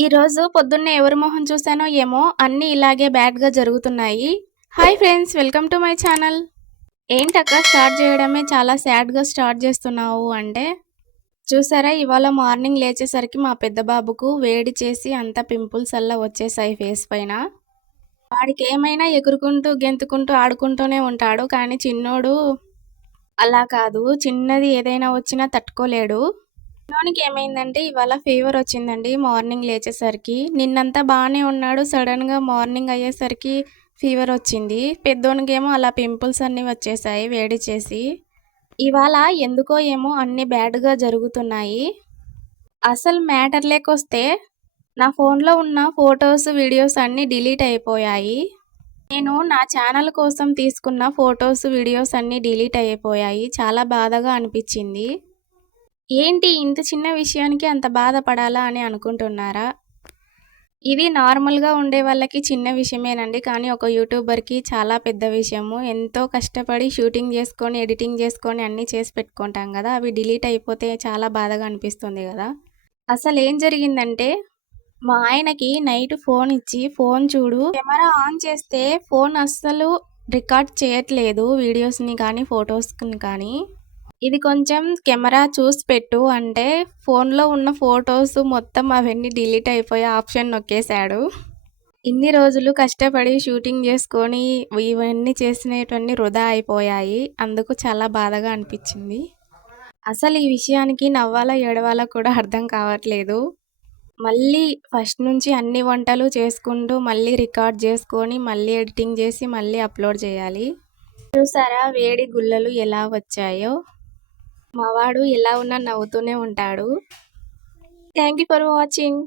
ఈరోజు పొద్దున్నే ఎవరి మొహం చూసానో ఏమో అన్నీ ఇలాగే బ్యాడ్‌గా జరుగుతున్నాయి. Hi friends! Welcome to my channel. ఏంటక్కా స్టార్ట్ చేయడమే చాలా సాడ్‌గా స్టార్ట్ చేస్తున్నావు అంటే, చూసారా ఇవాళ మార్నింగ్ లేచేసరికి మా పెద్ద బాబుకు వేడి చేసి అంతా పింపుల్స్ అలా వచ్చేసాయి ఫేస్ పైన. వాడికేమైనా ఎగురుకుంటూ, గెంతుకుంటూ, ఆడుకుంటూనే ఉంటాడు. కానీ చిన్నోడు అలా కాదు. చిన్నది ఏదైనా వచ్చినా తట్టుకోలేడు. చిన్నోనికి ఏమైందంటే ఇవాళ ఫీవర్ వచ్చిందండి మార్నింగ్ లేచేసరికి. నిన్నంతా బానే ఉన్నాడు. సడెన్‌గా మార్నింగ్ అయ్యేసరికి ఫీవర్ వచ్చింది. పెద్దోనికేమో అలా పింపుల్స్ అన్నీ వచ్చేసాయి వేడి చేసి. ఇవాళ ఎందుకో ఏమో అన్నీ బ్యాడ్‌గా జరుగుతున్నాయి. అసలు మ్యాటర్‌లోకొస్తే నా ఫోన్‌లో ఉన్న ఫోటోస్, వీడియోస్ అన్నీ డిలీట్ అయిపోయాయి. నేను నా ఛానల్ కోసం తీసుకున్న ఫోటోస్, వీడియోస్ అన్నీ డిలీట్ అయిపోయాయి. చాలా బాధగా అనిపిచ్చింది. ఏంటి ఇంత చిన్న విషయానికి అంత బాధపడాలా అని అనుకుంటున్నారా? ఇది నార్మల్‌గా ఉండే వాళ్ళకి చిన్న విషయమేనండి. కానీ ఒక యూట్యూబర్‌కి చాలా పెద్ద విషయము. ఎంతో కష్టపడి షూటింగ్ చేసుకొని, ఎడిటింగ్ చేసుకొని అన్నీ చేసి పెట్టుకుంటాం గదా! అవి డిలీట్ అయిపోతే చాలా బాధగా అనిపిస్తుంది గదా! అసలేం జరిగిందంటే, మా ఆయనకి నైట్ ఫోన్ ఇచ్చి, "ఫోన్ చూడు, కెమెరా ఆన్ చేస్తే ఫోన్ అస్సలు రికార్డ్ చేయట్లేదు వీడియోస్‌ని కానీ, ఫోటోస్‌ని కానీ. ఇది కొంచెం కెమెరా చూసి పెట్టు" అంటే ఫోన్‌లో ఉన్న ఫోటోస్ మొత్తం అవన్నీ డిలీట్ అయిపోయి ఆప్షన్ నొక్కేసాడు. ఇన్ని రోజులు కష్టపడి షూటింగ్ చేసుకొని ఇవన్నీ చేసినటువన్నీ వృధా అయిపోయాయి. అందుకు చాలా బాధగా అనిపిచ్చింది. అసలు ఈ విషయానికి నవ్వాలా, ఏడవాలా కూడా అర్థం కావట్లేదు. మళ్ళీ ఫస్ట్ నుంచి అన్ని వంటలు చేసుకుంటూ, మళ్ళీ రికార్డ్ చేసుకొని, మళ్ళీ ఎడిటింగ్ చేసి, మళ్ళీ అప్‌లోడ్ చేయాలి. చూసారా వేడి గుల్లలు ఎలా వచ్చాయో? మా వాడు ఎలా ఉన్నా నవ్వుతూనే ఉంటాడు. Thank you for watching.